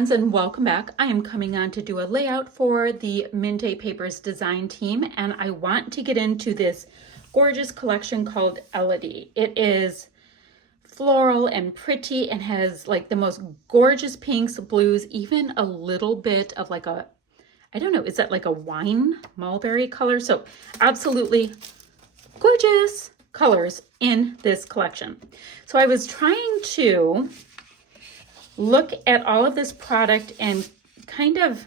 friends, and welcome back. I am coming on to do a layout for the Mintay Papers design team, and I want to get into this gorgeous collection called Elodie. It is floral and pretty and has like the most gorgeous pinks, blues, even a little bit of like a, I don't know, is that like a wine mulberry color? So absolutely gorgeous colors in this collection. So I was trying to look at all of this product and kind of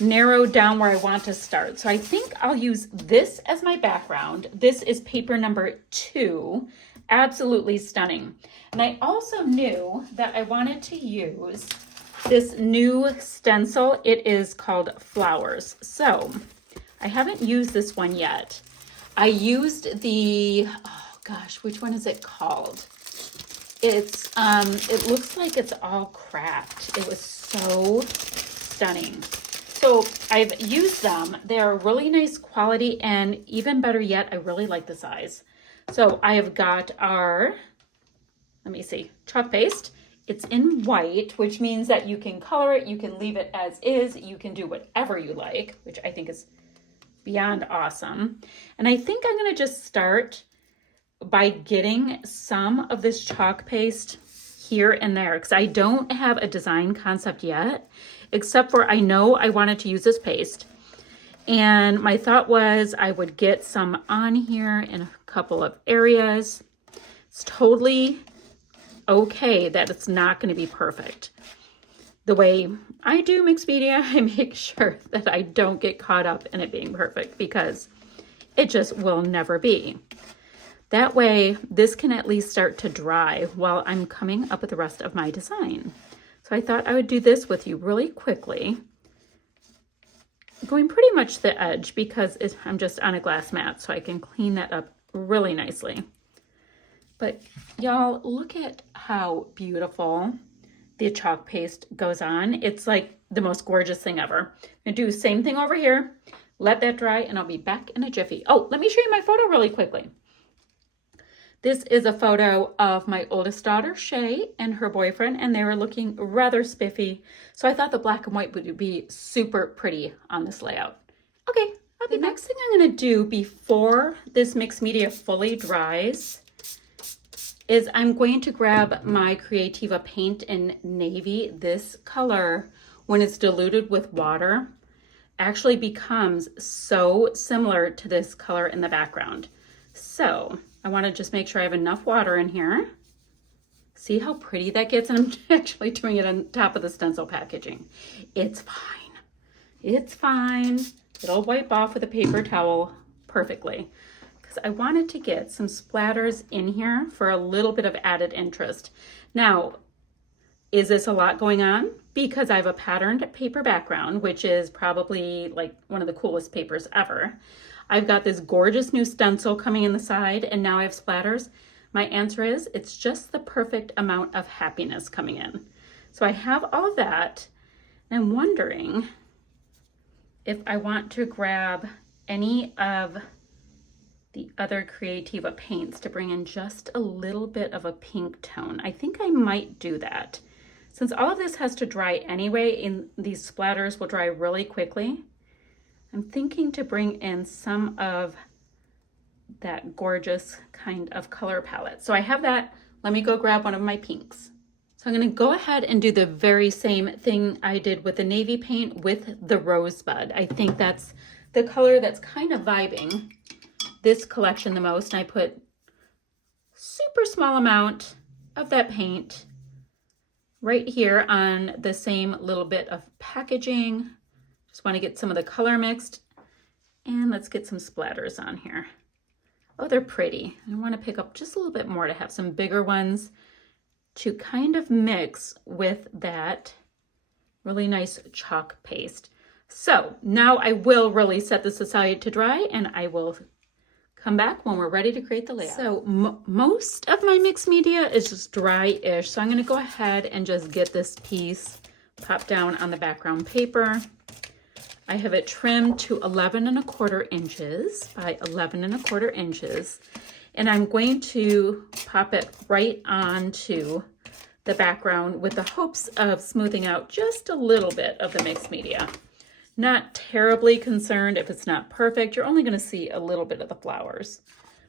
narrow down where I want to start. So I think I'll use this as my background. This is paper number 2. Absolutely stunning. And I also knew that I wanted to use this new stencil. It is called Flowers. So I haven't used this one yet. I used the, oh gosh, which one is it called? It's, it looks like it's all cracked. It was so stunning. So I've used them. They're really nice quality, and even better yet, I really like the size. So I have got our, let me see, chalk paste. It's in white, which means that you can color it, you can leave it as is, you can do whatever you like, which I think is beyond awesome. And I think I'm gonna just start by getting some of this chalk paste here and there, because I don't have a design concept yet, except for I know I wanted to use this paste. And my thought was I would get some on here in a couple of areas. It's totally okay that it's not going to be perfect. The way I do mixed media, I make sure that I don't get caught up in it being perfect, because it just will never be. That way, this can at least start to dry while I'm coming up with the rest of my design. So I thought I would do this with you really quickly, going pretty much the edge because I'm just on a glass mat, so I can clean that up really nicely. But y'all, look at how beautiful the chalk paste goes on. It's like the most gorgeous thing ever. I'm gonna do the same thing over here, let that dry, and I'll be back in a jiffy. Oh, let me show you my photo really quickly. This is a photo of my oldest daughter, Shay, and her boyfriend, and they were looking rather spiffy. So I thought the black and white would be super pretty on this layout. Okay, the next thing I'm gonna do before this mixed media fully dries is I'm going to grab my Kreativa paint in navy. This color, when it's diluted with water, actually becomes so similar to this color in the background. So I want to just make sure I have enough water in here. See how pretty that gets? And I'm actually doing it on top of the stencil packaging. It's fine. It's fine. It'll wipe off with a paper towel perfectly, because I wanted to get some splatters in here for a little bit of added interest. Now, is this a lot going on? Because I have a patterned paper background, which is probably like one of the coolest papers ever. I've got this gorgeous new stencil coming in the side, and now I have splatters. My answer is it's just the perfect amount of happiness coming in. So I have all of that, and I'm wondering if I want to grab any of the other Kreativa paints to bring in just a little bit of a pink tone. I think I might do that. Since all of this has to dry anyway, and these splatters will dry really quickly, I'm thinking to bring in some of that gorgeous kind of color palette. So I have that. Let me go grab one of my pinks. So I'm going to go ahead and do the very same thing I did with the navy paint with the rosebud. I think that's the color that's kind of vibing this collection the most. And I put super small amount of that paint right here on the same little bit of packaging. Just want to get some of the color mixed, and let's get some splatters on here. Oh, they're pretty. I want to pick up just a little bit more to have some bigger ones to kind of mix with that really nice chalk paste. So now I will really set this aside to dry, and I will come back when we're ready to create the layout. So most of my mixed media is just dry-ish, so I'm going to go ahead and just get this piece popped down on the background paper. I have it trimmed to 11¼ inches by 11¼ inches, and I'm going to pop it right onto the background with the hopes of smoothing out just a little bit of the mixed media. Not terribly concerned if it's not perfect. You're only going to see a little bit of the flowers.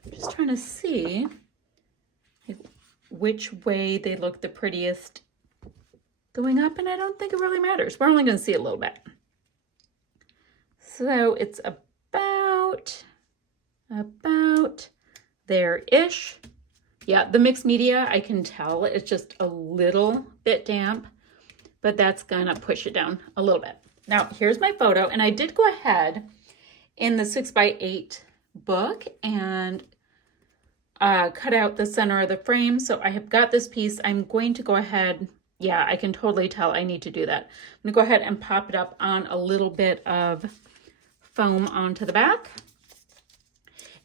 I'm just trying to see which way they look the prettiest going up, and I don't think it really matters. We're only going to see a little bit. So it's about there-ish. Yeah, the mixed media, I can tell it's just a little bit damp, but that's gonna push it down a little bit. Now, here's my photo, and I did go ahead in the 6x8 book and cut out the center of the frame. So I have got this piece. I'm going to go ahead, yeah, I can totally tell I need to do that. I'm gonna go ahead and pop it up on a little bit of foam onto the back.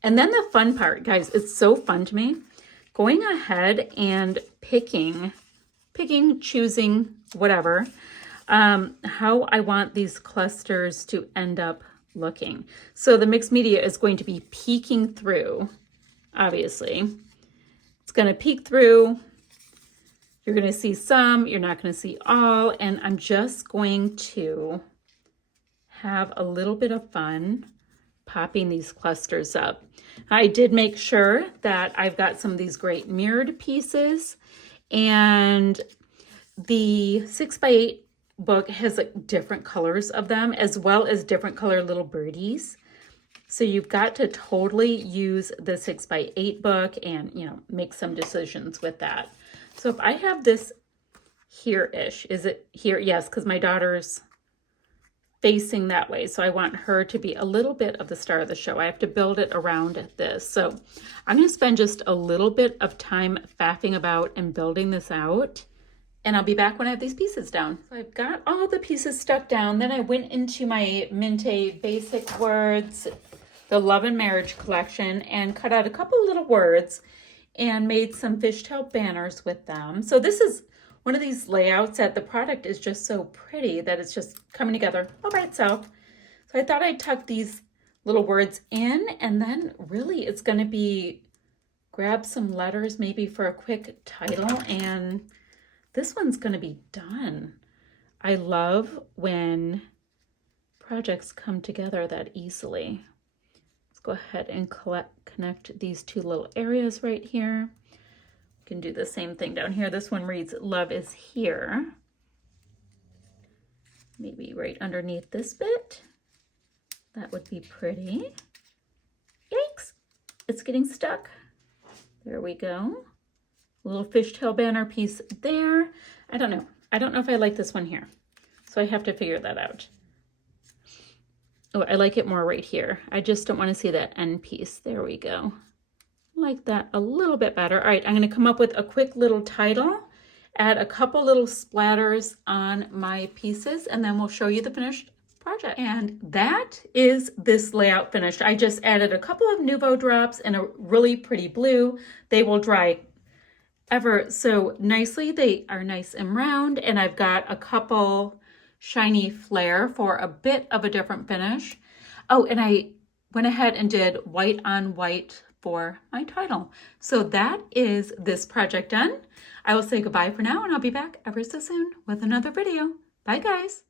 And then the fun part, guys, it's so fun to me, going ahead and picking, choosing, whatever, how I want these clusters to end up looking. So the mixed media is going to be peeking through, obviously. It's going to peek through. You're going to see some, you're not going to see all, and I'm just going to have a little bit of fun popping these clusters up. I did make sure that I've got some of these great mirrored pieces, and the 6x8 book has like different colors of them as well as different color little birdies. So you've got to totally use the 6x8 book and, you know, make some decisions with that. So if I have this here-ish, is it here? Yes, because my daughter's facing that way. So I want her to be a little bit of the star of the show. I have to build it around this. So I'm going to spend just a little bit of time faffing about and building this out. And I'll be back when I have these pieces down. So I've got all the pieces stuck down. Then I went into my Mintay Basic Words, the Love and Marriage collection, and cut out a couple of little words and made some fishtail banners with them. So this is one of these layouts that the product is just so pretty that it's just coming together all by itself. So I thought I'd tuck these little words in, and then really it's going to be grab some letters maybe for a quick title, and this one's going to be done. I love when projects come together that easily. Let's go ahead and connect these two little areas right here. We can do the same thing down here. This one reads, Love is Here. Maybe right underneath this bit. That would be pretty. Yikes, it's getting stuck. There we go. A little fishtail banner piece there. I don't know if I like this one here. So I have to figure that out. Oh, I like it more right here. I just don't want to see that end piece. There we go. Like that a little bit better. All right, I'm going to come up with a quick little title, add a couple little splatters on my pieces, and then we'll show you the finished project. And that is this layout finished. I just added a couple of Nuvo drops and a really pretty blue. They will dry ever so nicely. They are nice and round, and I've got a couple shiny flare for a bit of a different finish. Oh, and I went ahead and did white on white for my title. So that is this project done. I will say goodbye for now, and I'll be back ever so soon with another video. Bye, guys.